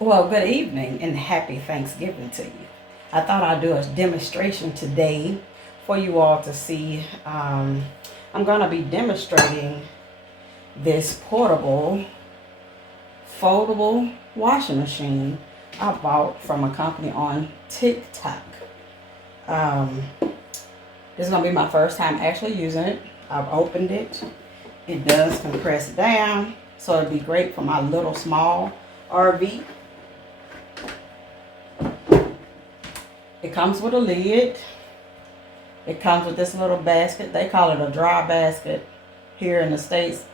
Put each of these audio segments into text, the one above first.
Well, good evening and happy Thanksgiving to you. I thought I'd do a demonstration today for you all to see. I'm going to be demonstrating this portable, foldable washing machine I bought from a company on TikTok. This is going to be my first time actually using it. I've opened it. It does compress down, so it'd be great for my little small RV. It comes with a lid. It comes with this little basket. They call it a dry basket. Here in the States,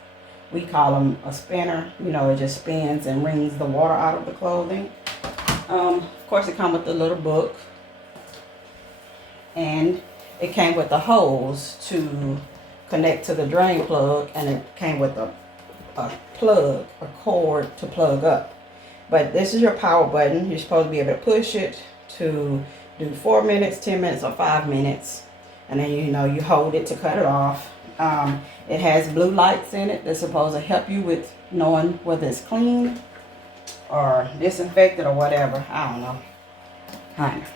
we call them a spinner. You know, it just spins and wrings the water out of the clothing. Of course, it comes with the little book. And it came with the hose to connect to the drain plug. And it came with a plug, a cord to plug up. But this is your power button. You're supposed to be able to push it to do 4 minutes, 10 minutes, or 5 minutes. And then, you hold it to cut it off. It has blue lights in it that's supposed to help you with knowing whether it's clean or disinfected or whatever. I don't know. Kind of.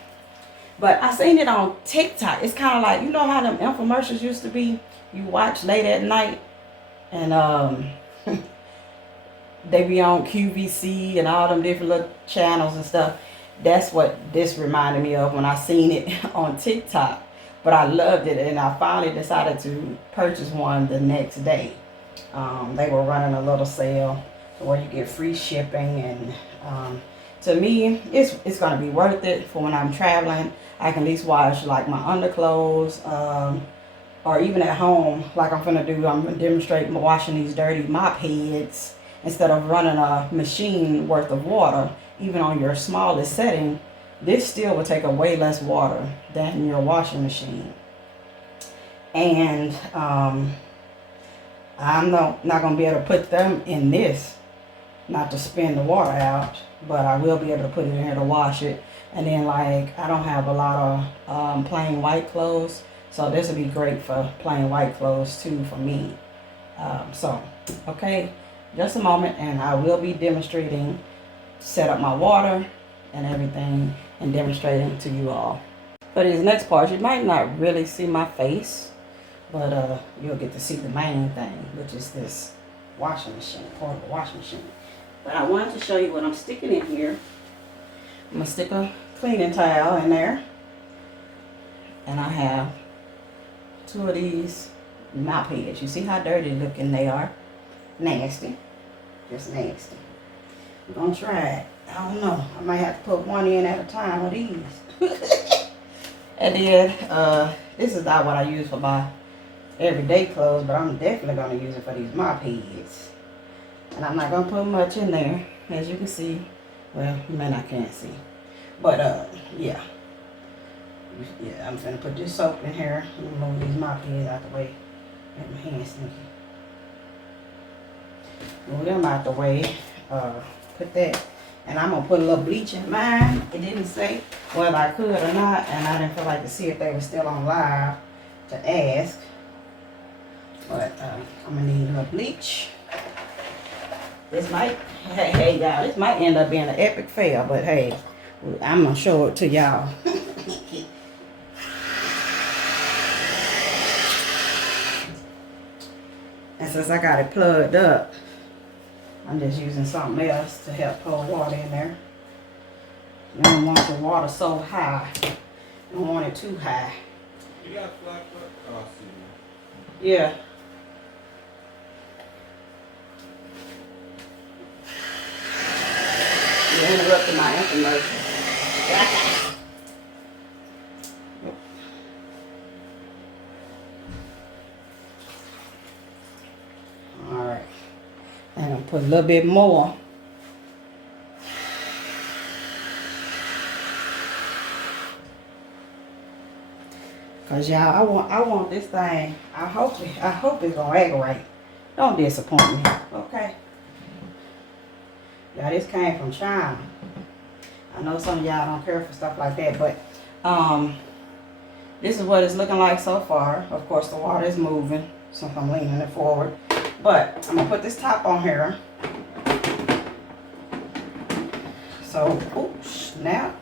But I seen it on TikTok. It's kind of like, you know how them infomercials used to be? You watch late at night and they be on QVC and all them different little channels and stuff. That's what this reminded me of when I seen it on TikTok. But I loved it, and I finally decided to purchase one the next day. They were running a little sale where you get free shipping, and to me, it's going to be worth it for when I'm traveling. I can at least wash like my underclothes, or even at home, like I'm going to do. I'm going to demonstrate washing these dirty mop heads instead of running a machine worth of water. Even on your smallest setting, this still will take a way less water than your washing machine. And I'm not going to be able to put them in this, not to spin the water out, but I will be able to put it in here to wash it. And then, like, I don't have a lot of plain white clothes, so this would be great for plain white clothes too for me. Okay, just a moment, and I will be demonstrating, set up my water and everything, and demonstrating to you all. For these next parts, you might not really see my face, but you'll get to see the main thing, which is this washing machine, portable washing machine. But I wanted to show you what I'm sticking in here. I'm going to stick a cleaning towel in there, and I have 2 of these mop heads. You see how dirty looking they are? Nasty. Just nasty. I'm going to try it. I don't know. I might have to put one in at a time of these. And then, this is not what I use for my everyday clothes, but I'm definitely going to use it for these mop heads. And I'm not going to put much in there, as you can see. Well, you may not can't see. But, yeah. Yeah, I'm going to put this soap in here. I'm going to move these mop heads out the way. Make my hands sneaky. Move them out the way. Put that, and I'm gonna put a little bleach in mine. It didn't say whether I could or not, and I didn't feel like to see if they were still on live to ask. But I'm gonna need a little bleach. This might, hey y'all, this might end up being an epic fail, but hey, I'm gonna show it to y'all. And since I got it plugged up, I'm just using something else to help pour water in there. You don't want the water so high. You don't want it too high. You got flat foot? Oh, I see. Yeah. You interrupted my infomercial. Alright. And I'll put a little bit more. Cause y'all, I want this thing. I hope it's gonna act right. Don't disappoint me, okay? Yeah, this came from China. I know some of y'all don't care for stuff like that, but this is what it's looking like so far. Of course, the water is moving, so I'm leaning it forward. But I'm gonna put this top on here. So, oh, snap.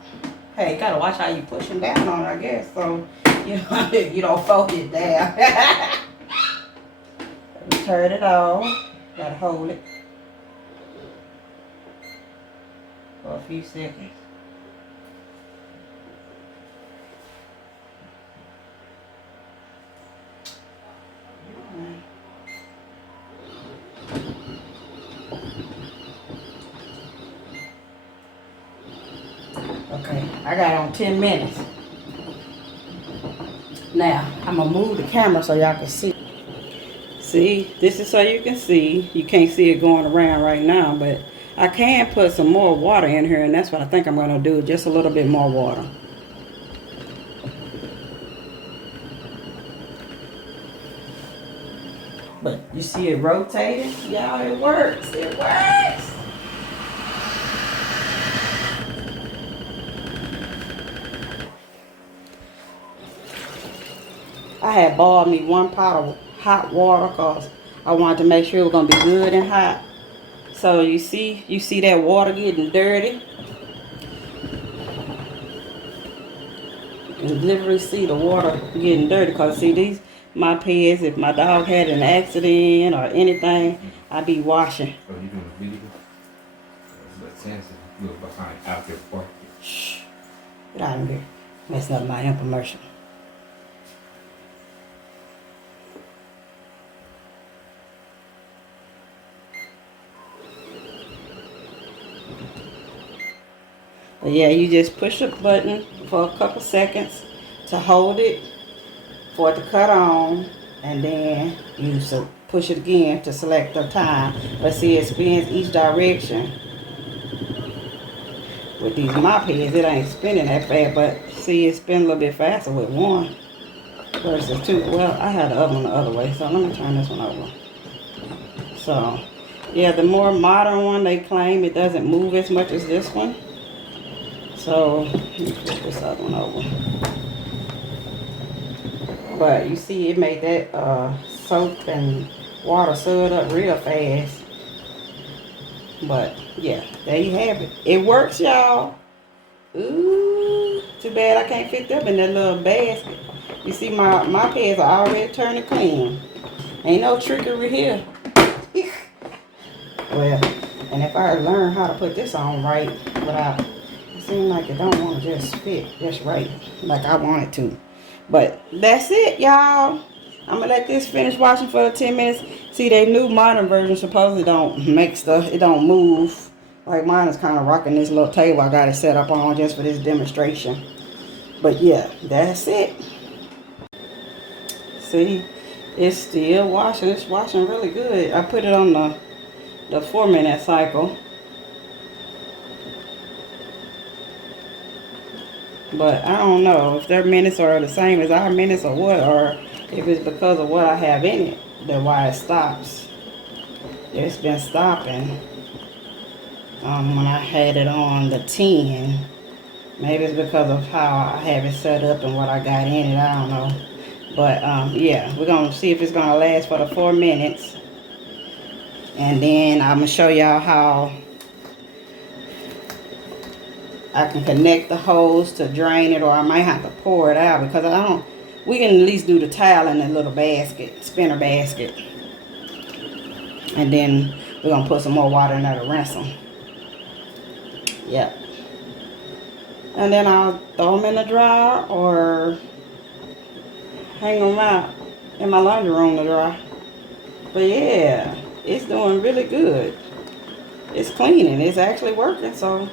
Hey, you gotta watch how you pushing down on it, I guess. So, you don't fold it down. Turn it off. Gotta hold it for a few seconds. Okay, I got on 10 minutes. Now, I'm gonna move the camera so y'all can see. See, this is so you can see. You can't see it going around right now, but I can put some more water in here, and that's what I think I'm gonna do, just a little bit more water. But you see it rotating? Y'all, it works. It works. I had boiled me 1 pot of hot water because I wanted to make sure it was gonna be good and hot. So you see that water getting dirty. You can literally see the water getting dirty because see these my pets. If my dog had an accident or anything, I'd be washing. Oh, you doing a video? Let's answer. Look behind out there parking. Shh. Get out of here. Messing up my infomercial. But yeah, you just push the button for a couple seconds to hold it for it to cut on, and then you push it again to select the time. But see, it spins each direction. With these mop heads, it ain't spinning that fast, but see, it spin a little bit faster with one versus two. Well, I had the other one the other way, so let me turn this one over. So, yeah, the more modern one, they claim it doesn't move as much as this one. So, let me flip this other one over. But you see, it made that soap and water sud up real fast. But yeah, there you have it. It works, y'all. Ooh, too bad I can't fit them in that little basket. You see, my pads are already turning clean. Ain't no trickery here. Well, and if I learn how to put this on right without, it seems like it don't want to just fit just right like I want it to. But that's it, y'all. I'm gonna let this finish washing for 10 minutes. See, they new modern version supposedly don't make stuff, it don't move. Like mine is kind of rocking this little table I got it set up on just for this demonstration. But yeah, that's it. See, it's still washing. It's washing really good. I put it on the 4-minute cycle. But I don't know if their minutes are the same as our minutes or what, or if it's because of what I have in it, that why it stops. It's been stopping when I had it on the 10. Maybe it's because of how I have it set up and what I got in it. I don't know. But yeah, we're going to see if it's going to last for the 4 minutes. And then I'm going to show y'all how I can connect the hose to drain it, or I might have to pour it out because I don't. We can at least do the towel in a little basket, spinner basket. And then we're going to put some more water in there to rinse them. Yep. And then I'll throw them in the dryer or hang them out in my laundry room to dry. But yeah, it's doing really good. It's cleaning. It's actually working, so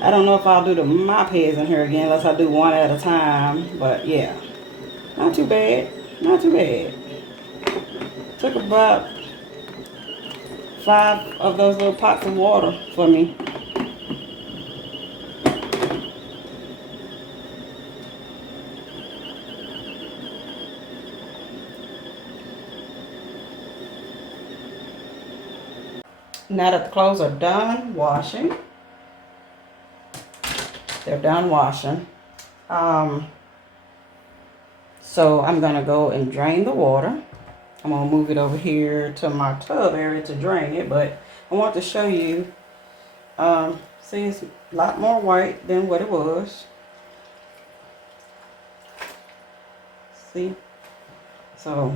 I don't know if I'll do the mop heads in here again unless I do one at a time. But yeah, not too bad. Not too bad. Took about 5 of those little pots of water for me. Now that the clothes are done washing, they're done washing. So I'm gonna go and drain the water. I'm gonna move it over here to my tub area to drain it, but I want to show you See, it's a lot more white than what it was. See? So,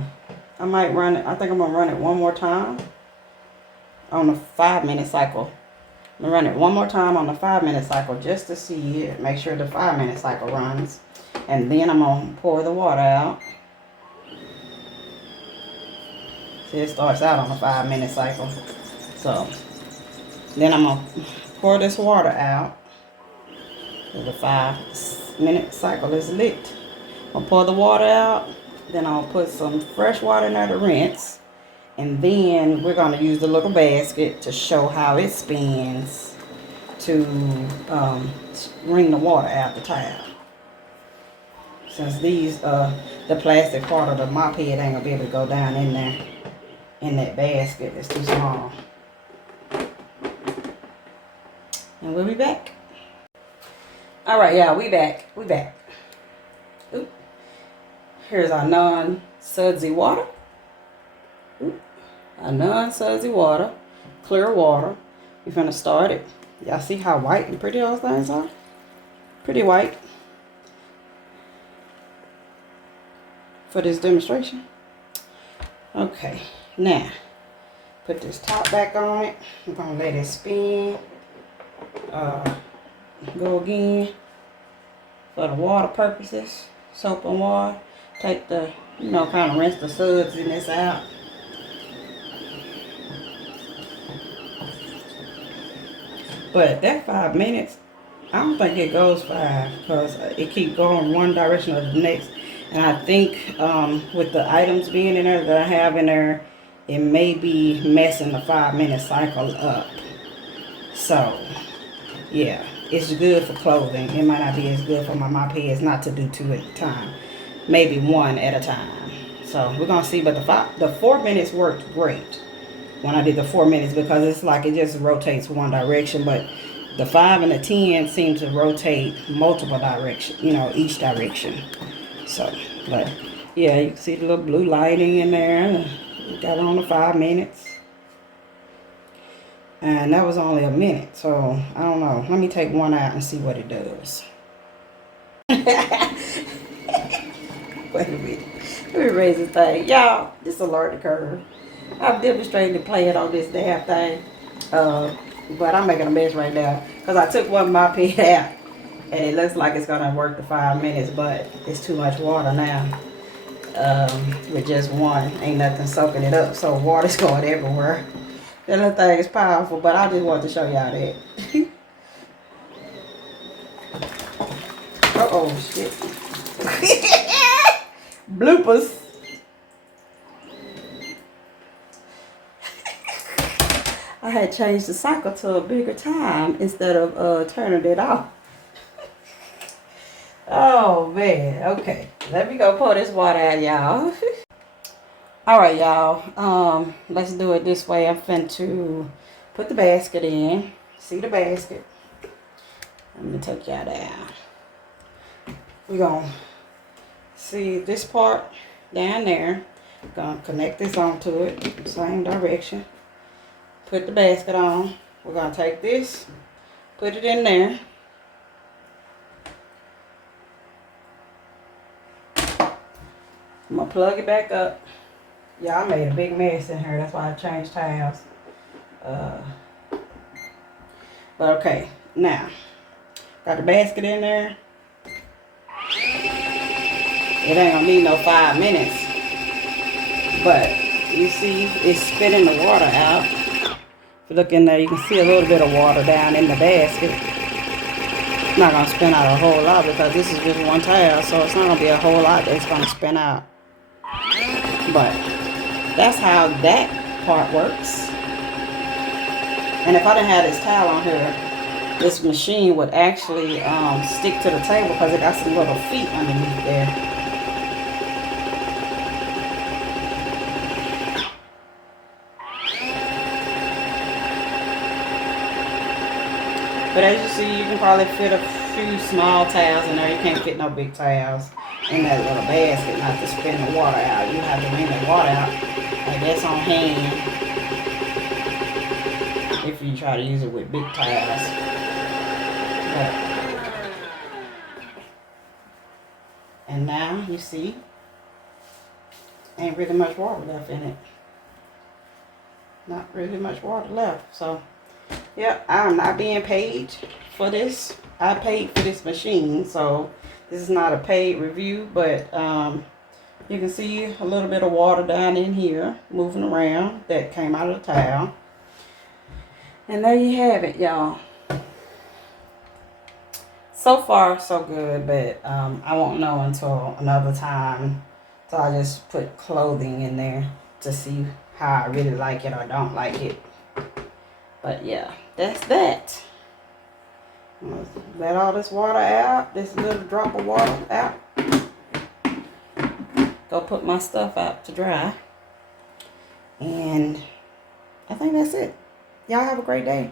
I might run it. I think I'm going to run it one more time on the 5-minute cycle. I'm going to run it one more time on the 5-minute cycle just to see it. Make sure the 5-minute cycle runs. And then I'm going to pour the water out. See, it starts out on the 5-minute cycle. So, then I'm going to pour this water out. So the 5-minute cycle is lit. I'll pour the water out. Then I'll put some fresh water in there to rinse. And then we're going to use the little basket to show how it spins to wring the water out the tap. Since these, the plastic part of the mop head ain't going to be able to go down in there, in that basket. It's too small. And we'll be back. All right, y'all, we back. Oop. Here's our non-sudsy water. Oop. Our non-sudsy water, clear water. We're gonna start it. Y'all see how white and pretty those things are? Pretty white. For this demonstration. Okay, now put this top back on it. I'm gonna let it spin. Go again for the water purposes. Soap and water. Take the, kind of rinse the suds in this out. But that 5 minutes, I don't think it goes 5 because it keeps going one direction or the next. And I think with the items being in there that I have in there, it may be messing the 5-minute cycle up. So, yeah, it's good for clothing. It might not be as good for my mop heads not to do 2 at a time. Maybe 1 at a time. So, we're going to see. But the 4 minutes worked great when I did the 4 minutes because it's like it just rotates one direction. But the 5 and the 10 seem to rotate multiple directions, each direction. So, but yeah, you can see the little blue lighting in there. We got it on the 5 minutes. And that was only a minute. So, I don't know. Let me take one out and see what it does. Wait a minute. Let me raise this thing. Y'all, this is a learning curve. I've demonstrated playing on this damn thing. But I'm making a mess right now. Because I took one of my pin out. And it looks like it's going to work the 5 minutes. But it's too much water now. With just one. Ain't nothing soaking it up. So water's going everywhere. That little thing is powerful. But I just wanted to show y'all that. Uh-oh, shit. Bloopers. I had changed the cycle to a bigger time instead of turning it off. Oh, man. Okay. Let me go pour this water out, y'all. All right, y'all. Let's do it this way. I'm finna put the basket in. See the basket? I'm gonna take y'all down. We're gonna see this part down there. Gonna connect this onto it. Same direction. Put the basket on. We're gonna take this, put it in there. I'm gonna plug it back up. Yeah, I made a big mess in here. That's why I changed towels. But okay, now got the basket in there. It ain't gonna need no 5 minutes, but you see it's spitting the water out. If you look in there, you can see a little bit of water down in the basket. It's not gonna spin out a whole lot because this is just one towel, so it's not gonna be a whole lot that's gonna spin out. But that's how that part works. And if I didn't have this towel on here, this machine would actually stick to the table because it got some little feet underneath there. But as you see, you can probably fit a few small towels in there. You can't fit no big towels in that little basket not to spin the water out. You have to wring the water out. And that's on hand if you try to use it with big towels. And now you see, ain't really much water left in it. Not really much water left. So, yeah, I'm not being paid for this. I paid for this machine, so this is not a paid review, but you can see a little bit of water down in here moving around that came out of the towel. And there you have it, y'all. So far, so good, but I won't know until another time. So I just put clothing in there to see how I really like it or don't like it. But yeah, that's that. Let all this water out, this little drop of water out. Go put my stuff out to dry. And I think that's it. Y'all have a great day.